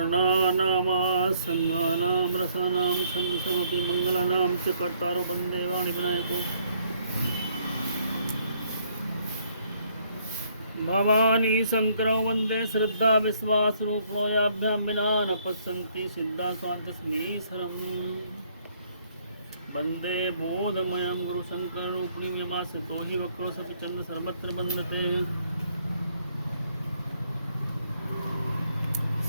नामा संगानाम रसानाम छंदसमपि मंगलानाम च कर्तारो वंदे वाणी विनायको भवानी शंकरो वंदे श्रद्धा विश्वास रूपो याभ्याम विना न पश्यन्ति सिद्धा स्वान्तस्मीश्वरम् वंदे बोधमयं गुरु शंकर रूपिणीयमासितो हि वक्रो सपि चंद सर्वत्र वंदते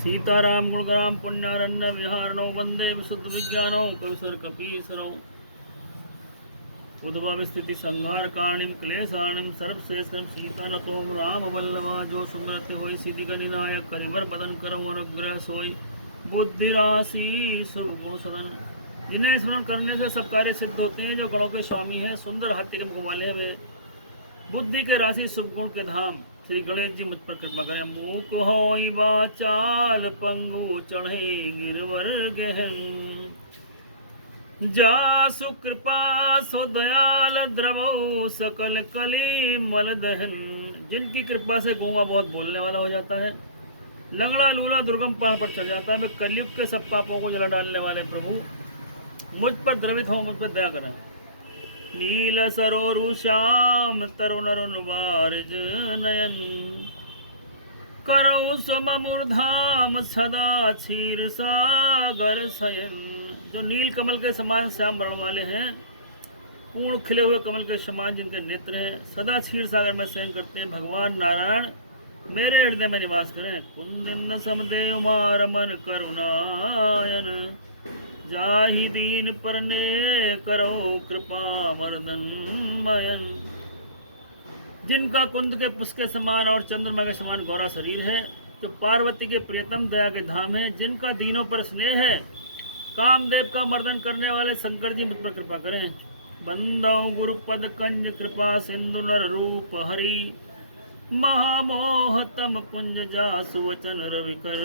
सीताराम गुणग्राम पुण्यारण्य विहारणो वंदे विशुद्ध विज्ञानो कविसर कपीसरो उद्भव स्थिति संहार कारणिम क्लेशाणिम सर्वश्रेष्ठम सीता नतो राम वल्लभा जो सुमरते होई सिद्धि गनिनायक करिवर बदन करम अनुग्रह सोई बुद्धि राशि शुभ गुण सदन जिन्हें स्मरण करने से सब कार्य सिद्ध होते हैं। जो गणों के स्वामी हैं, सुंदर हाथी के मुख वाले वे बुद्धि के राशि शुभ गुण के धाम श्री गणेश जी मुझ पर कृपा करें। मूक होई बाचाल पंगु चढ़े गिरवर गहन जा सुकृपा सो दयाल द्रवो सकल कली मल दहन। जिनकी कृपा से गौवा बहुत बोलने वाला हो जाता है, लंगड़ा लूला दुर्गम पहाड़ पर चढ़ जाता है। वे कलयुग के सब पापों को जला डालने वाले प्रभु मुझ पर द्रवित हो, मुझ पर दया करें। नील सरोरु श्याम तरुण वारिज नयन करो समूर्धाम सदा क्षीर सागर शयन। जो नील कमल के समान श्याम वर्ण वाले हैं, पूर्ण खिले हुए कमल के समान जिनके नेत्र हैं, सदा क्षीर सागर में शयन करते हैं, भगवान नारायण मेरे हृदय में निवास करें। कुंदिन समदेव मारमन करुणायन जाहि दीन परने करो कृपा मर्दन मयन। जिनका कुंद के पुष्प के समान और चंद्रमा के समान गौरा शरीर है, जो पार्वती के प्रियतम दया के धाम है, जिनका दीनों पर स्नेह है, कामदेव का मर्दन करने वाले शंकर जी मुझ पर कृपा करें। बंदो गुरुपद कंज कृपा सिंधु नर रूप हरि महामोहतम कुंज जासु वचन रवि कर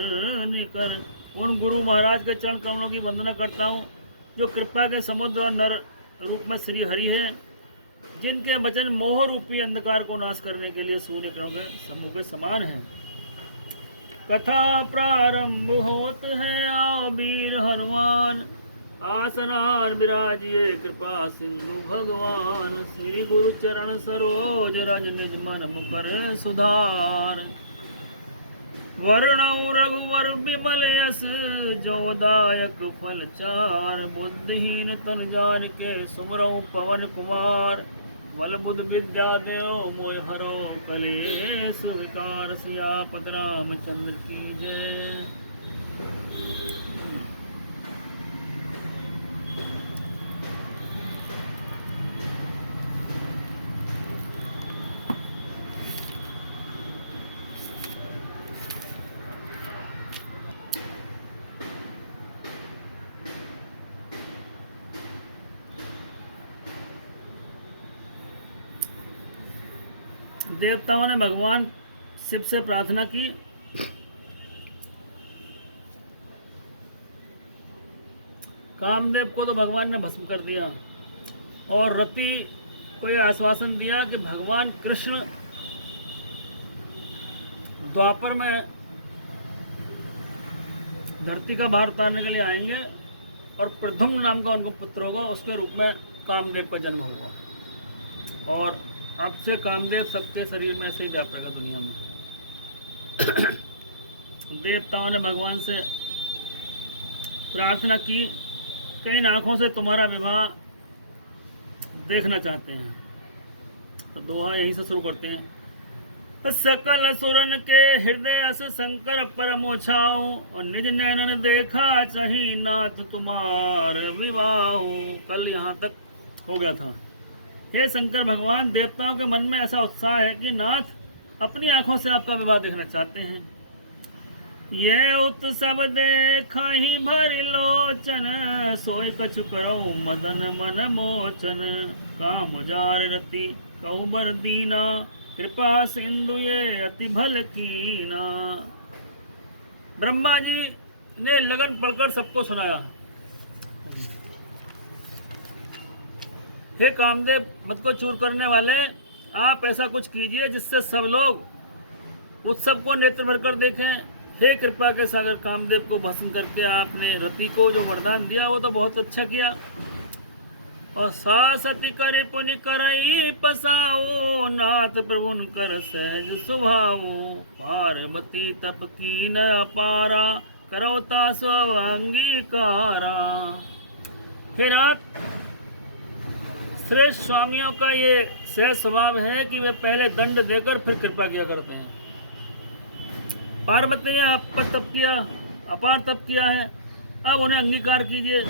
निकर। उन गुरु महाराज के चरण कमलों की वंदना करता हूँ, जो कृपा के समुद्र और नर रूप में श्री हरि है, जिनके वचन मोह रूपी अंधकार को नाश करने के लिए सूर्य किरणों के समूह के समान है। कथा प्रारंभ होत है आओ वीर हनुमान आसनान विराजिए कृपा सिंधु भगवान। श्री गुरु चरण सरोज रज निज मन मुकर सुधार वर्णौ रघुवर विमल यस जोदायक फल चार। बुद्धिहीन तन जान के सुमरौ पवन कुमार बल बुद्ध विद्या देव मोय हरो कलेश विकार। सियापत रामचंद्र की जय। देवताओं ने भगवान शिव से प्रार्थना की, कामदेव को तो भगवान ने भस्म कर दिया और रति को यह आश्वासन दिया कि भगवान कृष्ण द्वापर में धरती का भार उतारने के लिए आएंगे और प्रद्युम्न नाम का उनको पुत्र होगा, उसके रूप में कामदेव का जन्म होगा और अब से कामदेव सबके शरीर में से ही व्यापेगा दुनिया में। देवताओं ने भगवान से प्रार्थना की कि इन आंखों से तुम्हारा विवाह देखना चाहते हैं। तो दोहा यहीं से शुरू करते हैं। सकल सुरन के हृदय अस शंकर परमो छाऊ और निज नैनन देखा चही नाथ तुम्हार विवाह। कल यहाँ तक हो गया था। हे शंकर भगवान, देवताओं के मन में ऐसा उत्साह है कि नाथ अपनी आंखों से आपका विवाह देखना चाहते हैं। ये उत्सव देखा ही भरि लोचन सोई कछु करो मदन मन मोचन। काम जार रति कहु बर दीना कृपा सिंधु ये अति भल कीना। ब्रह्मा जी ने लगन पढ़कर सबको सुनाया। हे कामदेव, मत को चूर करने वाले, आप ऐसा कुछ कीजिए जिससे सब लोग उत्सव को नेत्र भरकर देखें, हे कृपा के सागर कामदेव को भस्म करके आपने रति को जो वरदान दिया वो तो बहुत अच्छा किया। और सासति करे पुनि करई पसाओ, नाथ प्रभुन कर सहज सुभाओ। पार्वती तप कीन अपारा, करौता स्व अंगीकारा। हे नाथ, श्रेष्ठ स्वामियों का ये सहज स्वभाव है कि वे पहले दंड देकर फिर कृपा किया करते हैं। पार्वती ने आप पर तप किया, अपार तप किया है, अब उन्हें अंगीकार कीजिए।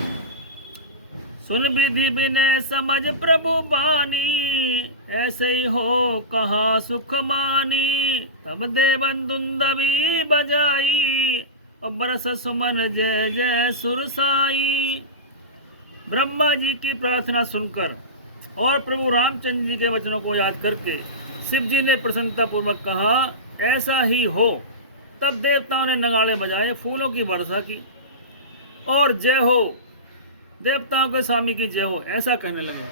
सुन विधि विनय समझ प्रभु बानी, ऐसे ही हो कहा सुख मानी। तब देवन दुंदवी बजाई, और बरस सुमन जय जय सुरसाई। ब्रह्मा जी की प्रार्थना सुनकर और प्रभु रामचंद्र जी के वचनों को याद करके शिव जी ने प्रसन्नता पूर्वक कहा, ऐसा ही हो। तब देवताओं ने नगाड़े बजाए, फूलों की वर्षा की और जय हो, देवताओं के स्वामी की जय हो, ऐसा कहने लगे।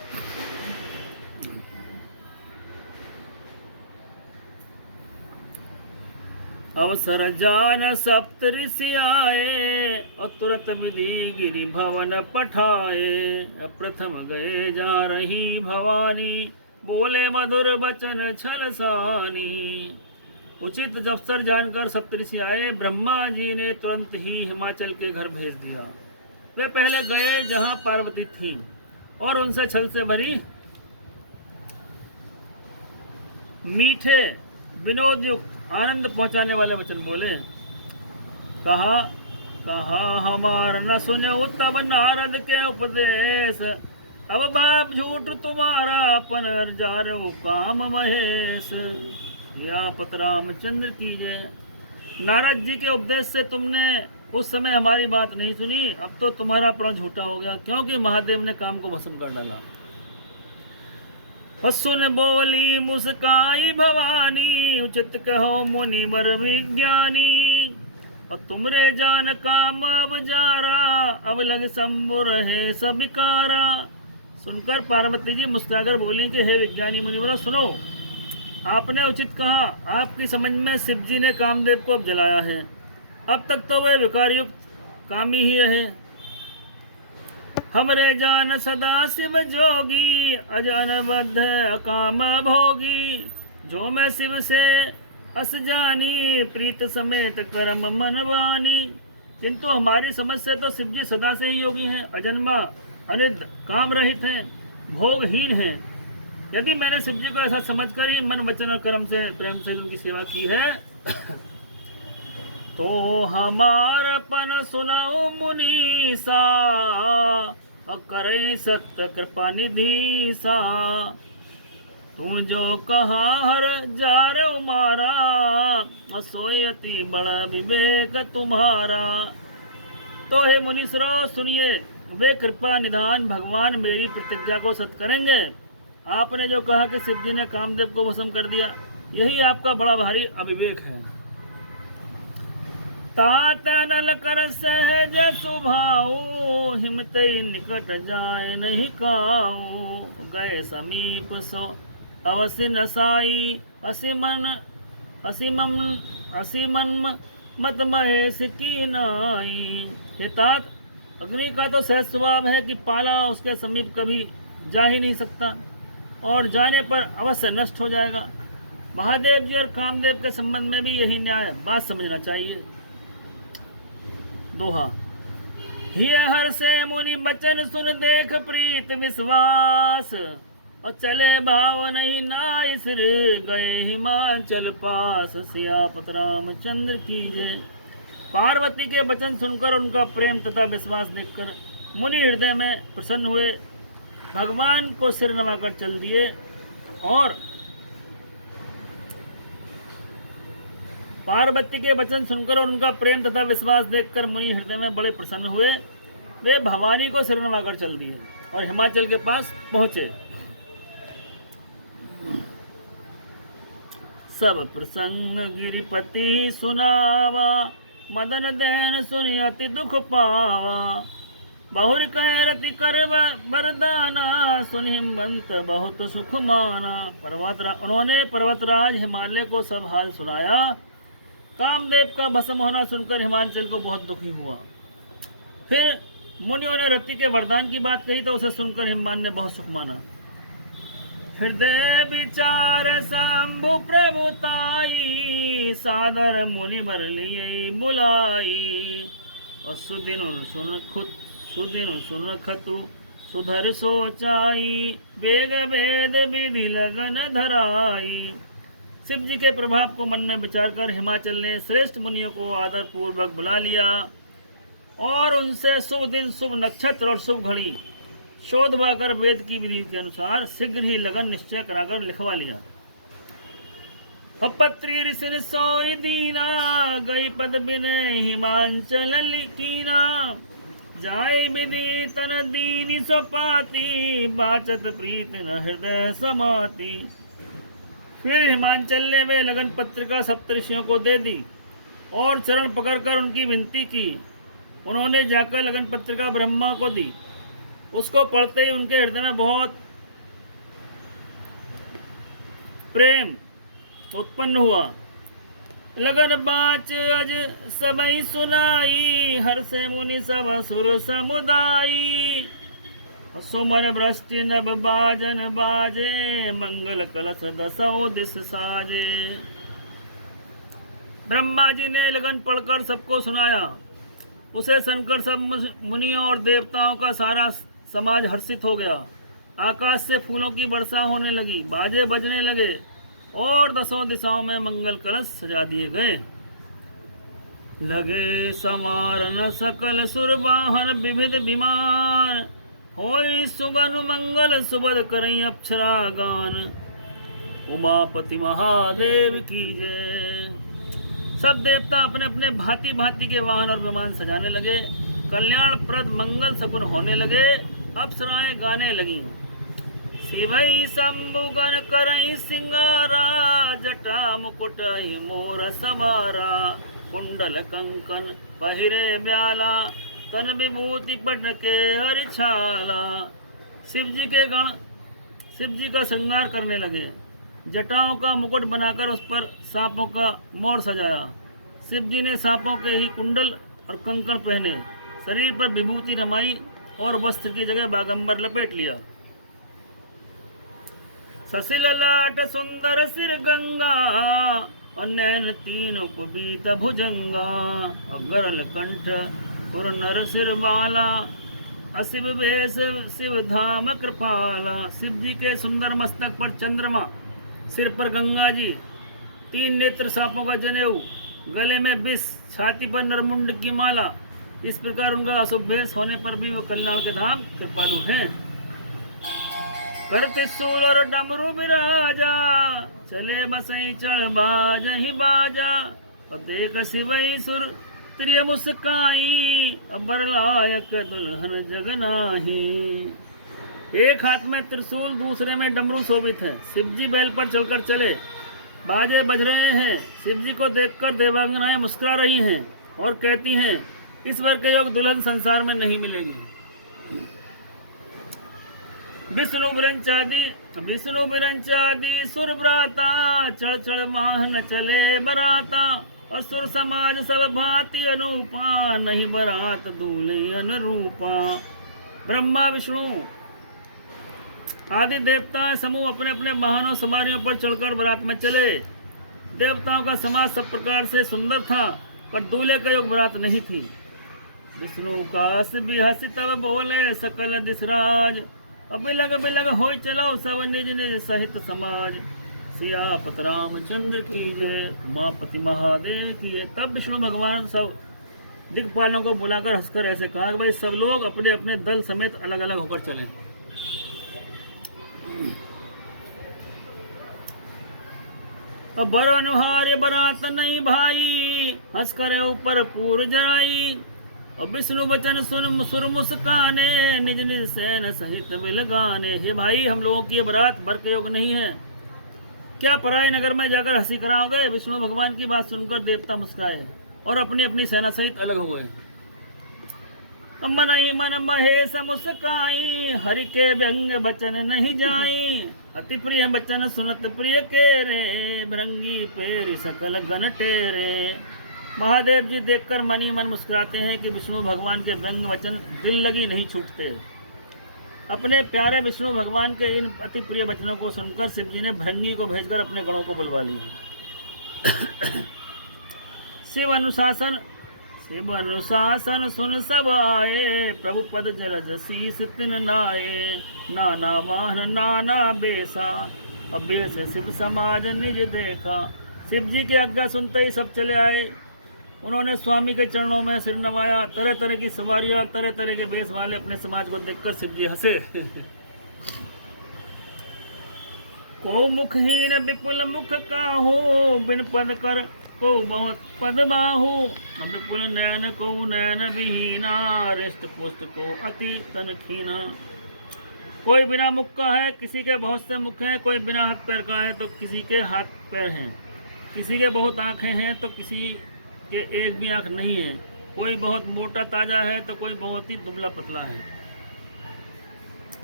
अवसर जान सप्त ऋषि आए, और तुरंत विधि गिरि भवन पठाए। प्रथम गए जा रही भवानी, बोले मधुर वचन छलसानी। उचित अवसर जानकर सप्तऋषि आए। ब्रह्मा जी ने तुरंत ही हिमाचल के घर भेज दिया। वे पहले गए जहां पार्वती थी और उनसे छल से भरी मीठे विनोद युक्त आनंद पहुंचाने वाले वचन बोले। कहा कहा हमार न सुने तब नारद के उपदेश। अब बाप झूठ तुम्हारा पनर जारो काम महेश। या पत रामचंद्र की जय। नारद जी के उपदेश से तुमने उस समय हमारी बात नहीं सुनी, अब तो तुम्हारा प्रण झूठा हो गया, क्योंकि महादेव ने काम को भस्म कर डाला। सुन बोली मुस्काई भवानी, उचित कहो मुनि वर विज्ञानी। और तुमरे जान काम अब जारा, अब लग शंभु रहे सबिकारा। सुनकर पार्वती जी मुस्कुराकर बोली कि हे विज्ञानी मुनिवर, सुनो, आपने उचित कहा। आपकी समझ में शिव जी ने कामदेव को अब जलाया है। अब तक तो वे विकारयुक्त कामी ही रहे। हमरे जान सदा शिव जोगी, अजन बद्ध काम भोगी। जो मैं शिव से अस जानी, प्रीत समेत कर्म मनवानी। किंतु हमारी समझ से तो शिव जी सदा से ही योगी हैं, अजन्मा, अनिद्र, काम रहित हैं, भोगहीन हैं। यदि मैंने शिव जी को ऐसा समझकर ही मन वचन और कर्म से प्रेम से उनकी सेवा की है, तो हमारपन सुनाऊ मुनीसा, करे सत्य कृपा निधि सा। तू जो कहा हर जार उमारा, सोयति बड़ा विवेक तुम्हारा। तो हे मुनीश्वरों सुनिए, वे कृपा निधान भगवान मेरी प्रतिज्ञा को सत्य करेंगे। आपने जो कहा कि शिव जी ने कामदेव को भस्म कर दिया, यही आपका बड़ा भारी अविवेक है। तात नल कर सहज सुभाऊ, हिमत निकट जाए नहीं काऊ। गए समीप सो अवसि नसाई, असीमन मत महेश की नाई। हे तात, अग्नि का तो सहज स्वभाव है कि पाला उसके समीप कभी जा ही नहीं सकता और जाने पर अवश्य नष्ट हो जाएगा। महादेव जी और कामदेव के संबंध में भी यही न्याय बात समझना चाहिए। दोहा। हिय हर से मुनि बचन सुन देख प्रीत विश्वास, और चले भाव नहीं नाय सिर गए हिमाचल पास। सियापत रामचंद्र की जय। पार्वती के वचन सुनकर उनका प्रेम तथा विश्वास देखकर मुनि हृदय में प्रसन्न हुए, भगवान को सिर नवाकर चल दिए। और पार्वती के वचन सुनकर उनका प्रेम तथा विश्वास देखकर मुनि हृदय में बड़े प्रसन्न हुए। वे भवानी को सिर नवाकर चल दिए और हिमाचल के पास पहुंचे। सब प्रसंग गिरिपति सुनावा, मदन दहन सुनि अति दुख पावा। बहुर कह रति कर वरदाना, सुन हिमंत बहुत सुख माना। उन्होंने पर्वतराज हिमालय को सब हाल सुनाया। कामदेव का भस्म होना सुनकर हिमांचल को बहुत दुखी हुआ। फिर मुनियों ने रति के वरदान की बात कही तो उसे सुनकर हिमान ने बहुत सुख माना। हृदय विचार शंभु प्रभुताई, सादर मुनि बर लिए बुलाई। और सुदिन सुन खतु सुधर सोचाई, वेग वेद विधि लगन धराई। शिव जी के प्रभाव को मन में विचार कर हिमाचल ने श्रेष्ठ मुनियों को आदर पूर्वक बुला लिया और उनसे शुभ दिन, शुभ नक्षत्र और शुभ घड़ी शोधवाकर वेद की विधि के अनुसार शीघ्र ही लगन निश्चय कराकर लिखवा लिया। पत्री ऋषि सोई दीना, गई पद विनय हिमांचल लिखीना। जाय विधि तन दीनी सोपाती, बाचत प्रीत न हृदय समाती। फिर हिमांचल ने वे लगन पत्रिका सप्तऋषियों को दे दी और चरण पकड़कर उनकी विनती की। उन्होंने जाकर लगन पत्रिका ब्रह्मा को दी। उसको पढ़ते ही उनके हृदय में बहुत प्रेम उत्पन्न हुआ। लगन बाच अज सबई सुनाई, हर से मुनि सब सुर समुदाई। सुमन वृष्टि नभ बाजन बाजे, मंगल कलश दसों दिस साजे। ब्रह्मा जी ने लगन पढ़कर सबको सुनाया। उसे सुनकर सब मुनियों और देवताओं का सारा समाज हर्षित हो गया। आकाश से फूलों की वर्षा होने लगी, बाजे बजने लगे और दसों दिशाओं में मंगल कलश सजा दिए गए। लगे समारन सकल सुरवाहन विविध विमान, होई सुगन मंगल सुबद करई अप्सरा गान। उमापति महादेव की जय। सब देवता अपने अपने भांति भांति के वाहन और विमान सजाने लगे। कल्याणप्रद मंगल सगुन होने लगे। अप्सराएं गाने लगी। शिवई शंभुगन करई सिंगारा, जटा मुकुट मोर सवारा। कुंडल कंकन पहिरे ब्याला, तन विभूति पटके हरिछाला। शिव जी का श्रृंगार करने लगे। जटाओं का मुकुट बनाकर उस पर सांपों का मोर सजाया। शिव जी ने सांपों के ही कुंडल और कंकण पहने, शरीर पर विभूति रमाई और वस्त्र की जगह बागंबर लपेट लिया। ससिल लाट सुंदर सिर गंगा, और नैन तीन कुबीत भुजंगा। और गरल कंठ पुर नर सिर बाला, अशिव भेष शिव धाम कृपाला। शिव जी के सुंदर मस्तक पर चंद्रमा, सिर पर गंगा जी, तीन नेत्र सांपों का जनेऊ, गले में विष, छाती पर नरमुंड की माला। इस प्रकार उनका अशुभ भेष होने पर भी वो कल्याण के धाम कृपालु हैं। करते सूल और डमरू बिराजा, चले बसई चढ़ बाज ही बाजा। और देख शिवई सुर त्रिय मुस्काई, अबर लायक दुल्हन जगनाही। एक हाथ में त्रिशूल, दूसरे में डमरू शोभित है। शिवजी बैल पर चलकर चले, बाजे बज रहे हैं। शिवजी को देखकर देवांगनाएं मुस्कुरा रही हैं और कहती हैं, इस वर के योग दुल्हन संसार में नहीं मिलेगी। विष्णु बिरंचादी सुर ब्राता, चढ़ चढ़ वाहन चले बराता। असुर समाज सब भांति अनूपा, नहीं बरात दूल्हे अनुरूपा। ब्रह्मा विष्णु आदि देवता समूह अपने अपने वाहनों सवारियों पर चढ़कर बरात में चले। देवताओं का समाज सब प्रकार से सुंदर था, पर दूल्हे का योग बरात नहीं थी। विष्णु का हंसी तब बोले सकल दिसराज, बिलग हो चलो सब निज निज सहित समाज। सियापत रामचंद्र की जय, उमापति महादेव की जय। तब विष्णु भगवान सब दिक्पालों को बुलाकर हंसकर ऐसे कहा, भाई सब लोग अपने अपने दल समेत अलग अलग होकर चलें। बर अनुहार्य बरात नहीं भाई, हंस करे ऊपर पूर जराई। और विष्णु वचन सुन सुर मुस्काने, निज निज सेन सहित मिल गाने। हे भाई, हम लोगों की बरात बर के योग नहीं है, क्या पराये नगर में जाकर हंसी कराओगे? विष्णु भगवान की बात सुनकर देवता मुस्कुराए और अपनी अपनी सेना सहित अलग हो गए। मन ही मन महेश मुस्काई, हरि के व्यंग बचन नहीं जाई। अति प्रिय बचन सुनत प्रिय के रे, भृंगी पेरी सकल गन टेरे। महादेव जी देखकर मन ही मन मुस्कुराते हैं कि विष्णु भगवान के व्यंग वचन दिल लगी नहीं छूटते। अपने प्यारे विष्णु भगवान के इन अति प्रिय वचनों को सुनकर शिव जी ने भृंगी को भेजकर अपने गणों को बुलवा लिया। शिव अनुशासन सुन सब आए, प्रभु पद जलज शीस तिन नाये। नाना वाहन नाना बेसा, अब से शिव समाज निज देखा। शिव जी की आज्ञा सुनते ही सब चले आए। उन्होंने स्वामी के चरणों में सिर नवाया। तरह तरह की सवारियां, तरह तरह के वेश वाले अपने समाज को देखकर शिव जी हंसे। को मुखहीन विपुल मुख काहू, बिन पद कर को बहुत पद बाहू। विपुल नैन को नैन विहीना, रिष्ट पुष्ट को अति तन खीना। कोई बिना मुख का है, किसी के बहुत से मुख हैं। कोई बिना हाथ पैर का है तो किसी के हाथ पैर हैं। किसी के बहुत आंखें हैं तो किसी के एक भी आंख नहीं है। कोई बहुत मोटा ताजा है तो कोई बहुत ही दुबला पतला है।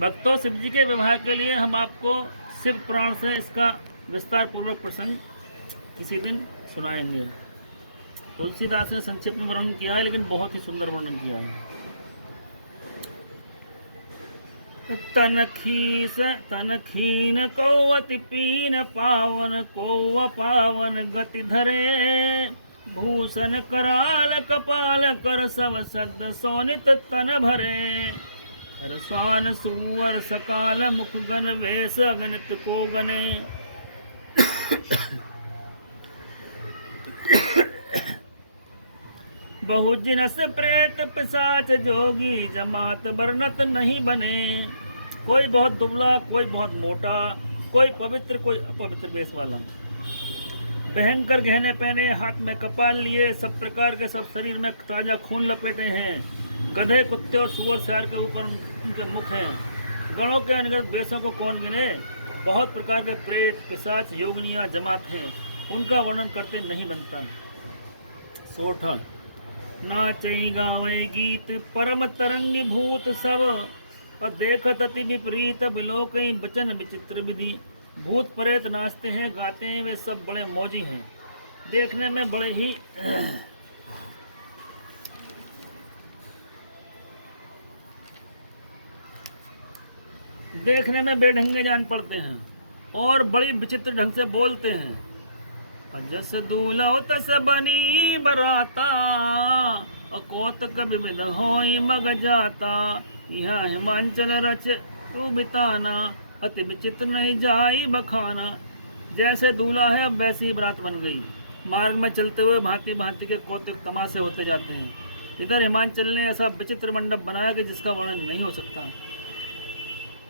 भक्तों, शिव जी के विवाह के लिए हम आपको शिव पुराण से इसका विस्तार पूर्वक प्रसंग किसी दिन सुनाएंगे। तुलसीदास ने संक्षिप्त में वर्णन किया है, लेकिन बहुत ही सुंदर वर्णन किया है। तन खीन को अति पीन पावन, को पावन गति धरे। भूषण कराल कपाल कर, सब सद सोनित तन भरे। रसान सुवर सकाल मुख गण, वेश अगणित को गने। बहु जिनस प्रेत पिशाच जोगी, जमात बरनत नहीं बने। कोई बहुत दुबला, कोई बहुत मोटा, कोई पवित्र कोई अपवित्र वेश वाला। भयंकर गहने पहने, हाथ में कपाल लिए, सब प्रकार के सब शरीर में ताजा खून लपेटे हैं। गधे, कुत्ते और सुअर सियार के ऊपर उनके मुख हैं। गणों के अनगिनत वेशों को कौन गिने। बहुत प्रकार के प्रेत पिशाच योगनियां जमात हैं, उनका वर्णन करते नहीं बनता। सोठा नाचे गावे गीत, परम तरंगी भूत सब। पर देखत अति विपरीत, बिलोक बचन विचित्र विधि। भूत प्रेत नाचते हैं, गाते हैं, वे सब बड़े मौजी हैं। देखने में बड़े ही देखने में बेढंगे जान पड़ते हैं और बड़ी विचित्र ढंग से बोलते हैं। जस दूल्हा तस बनी बराता, कौतक विविध होई मग जाता। यह हिमांचल रच तू बिताना, अति विचित्र नहीं जाई बखाना। जैसे दूल्हा है अब वैसी ही बरात बन गई। मार्ग में चलते हुए भांति भांति के कौतुक तमाशे होते जाते हैं। इधर हिमांचल ने ऐसा विचित्र मंडप बनाया कि जिसका वर्णन नहीं हो सकता।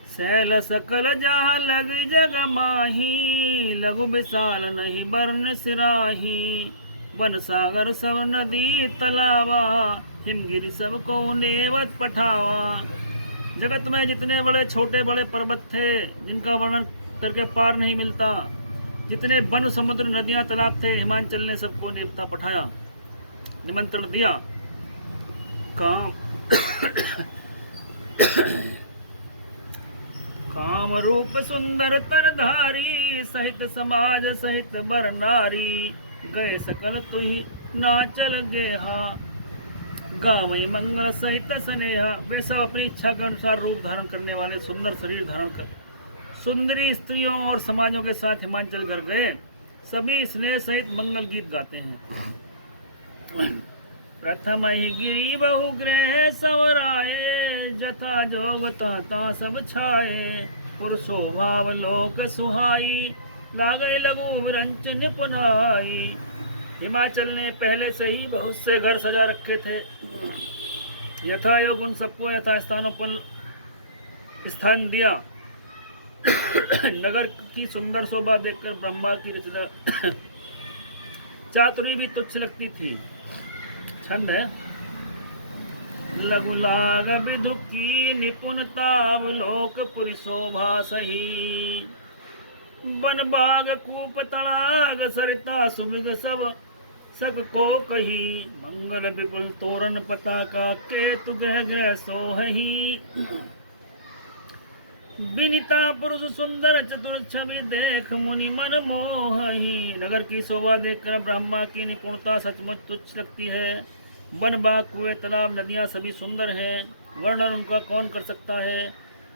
सैल सकल जहाँ लगी जग माही, लघु विशाल नहीं बरन सिराही। वन सागर सब नदी तलावा, हिमगिरी सब को नेवत पठावा। जगत में जितने बड़े छोटे बड़े पर्वत थे, जिनका वर्णन करके पार नहीं मिलता, जितने वन समुद्र नदियां तालाब थे, हिमांचल ने सबको नेवता पठाया, निमंत्रण दिया। काम काम रूप सुंदर तरधारी, सहित समाज सहित बर नारी। गए सकल तुही नाचल गेहा, गावई मंगल सहित स्नेहा। वे सब अपनी इच्छा के अनुसार रूप धारण करने वाले सुंदर शरीर धारण कर सुंदरी स्त्रियों और समाजों के साथ हिमांचल घर गए। सभी स्नेह सहित मंगल गीत गाते हैं। प्रथम ही गिरी बहु ग्रह सवराए, जथा जोग तथा सब छाए। पुरुषो भाव लोक सुहाई, लागई लघु विरंच निपुनाई। हिमाचल ने पहले से ही बहुत से घर सजा रखे थे। यथा योग उन सबको यथा स्थानों पर स्थान दिया। नगर की सुंदर शोभा देखकर ब्रह्मा की रचना चातुरी भी तुच्छ लगती थी। छंद है। लघु लाग विधु की निपुणता, लोक पुरी शोभा सही। वन बाग कूप तड़ाग सरिता, सुमृग सब सग को कही। मंगल विपुल तोरण पताका, केतु ग्रह ग्रह सोहही। विनीता पुरुष सुंदर चतुर छवि देख मुनि मन मोहहि। नगर की शोभा देखकर ब्रह्मा की निपुणता सचमुच तुच्छ लगती है। वन बाग कुएं तालाब नदियां सभी सुंदर हैं, वर्णन उनका कौन कर सकता है।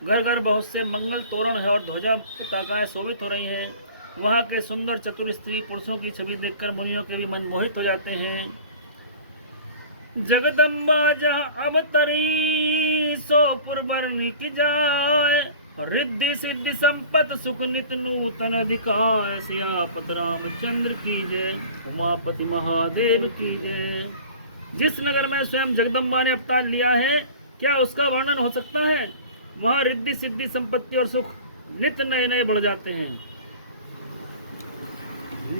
घर घर बहुत से मंगल तोरण है और ध्वजा पताकाएं शोभित हो रही हैं। वहाँ के सुंदर चतुर स्त्री पुरुषों की छवि देखकर मुनियों के भी मन मोहित हो जाते हैं। जगदम्बा जहाँ अवतरी सो पुरबरनी की जाय। रिद्धि सिद्धि संपत सुख नित नूतन अधिकार। सियापत रामचंद्र की जय, उमापति महादेव की जय। जिस नगर में स्वयं जगदम्बा ने अवतार लिया है, क्या उसका वर्णन हो सकता है। वहाँ रिद्धि सिद्धि संपत्ति और सुख नित नए नए बढ़ जाते हैं।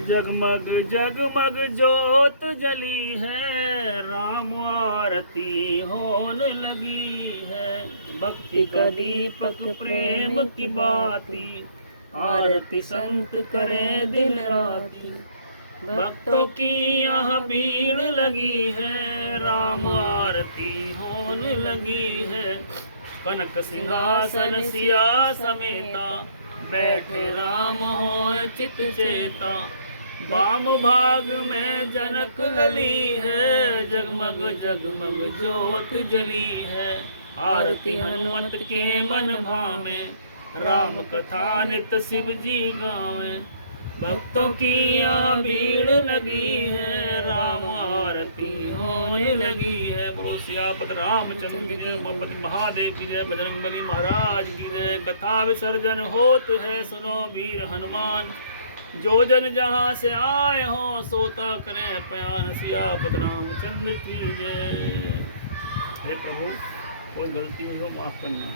जगमग जगमग जोत जली है, राम आरती होने लगी है। भक्ति का दीपक प्रेम की बाती, आरती संत करे दिन राती। भक्तों की यहाँ भीड़ लगी है, राम आरती होने लगी है। कनक सिंहासन सिया समेता, बैठे राम हो चित चेता। वाम भाग में जनक लली है, जगमग जगमग जोत जली है। आरती हनुमत के मन भावे, राम कथा नित शिव जी गावे। भक्तों की यहाँ भीड़ लगी है, राम आरती होने लगी है। बोलो सियापत रामचंद्र की जय, उमापति महादेव की जय, बजरंगबली महाराज की जय। कथा विसर्जन होत है, सुनो वीर हनुमान। जो जन जहाँ से आए हो, सोता करें प्यार। सियापत रामचंद्र की जय। हे प्रभु, कोई गलती हुई हो माफ करना।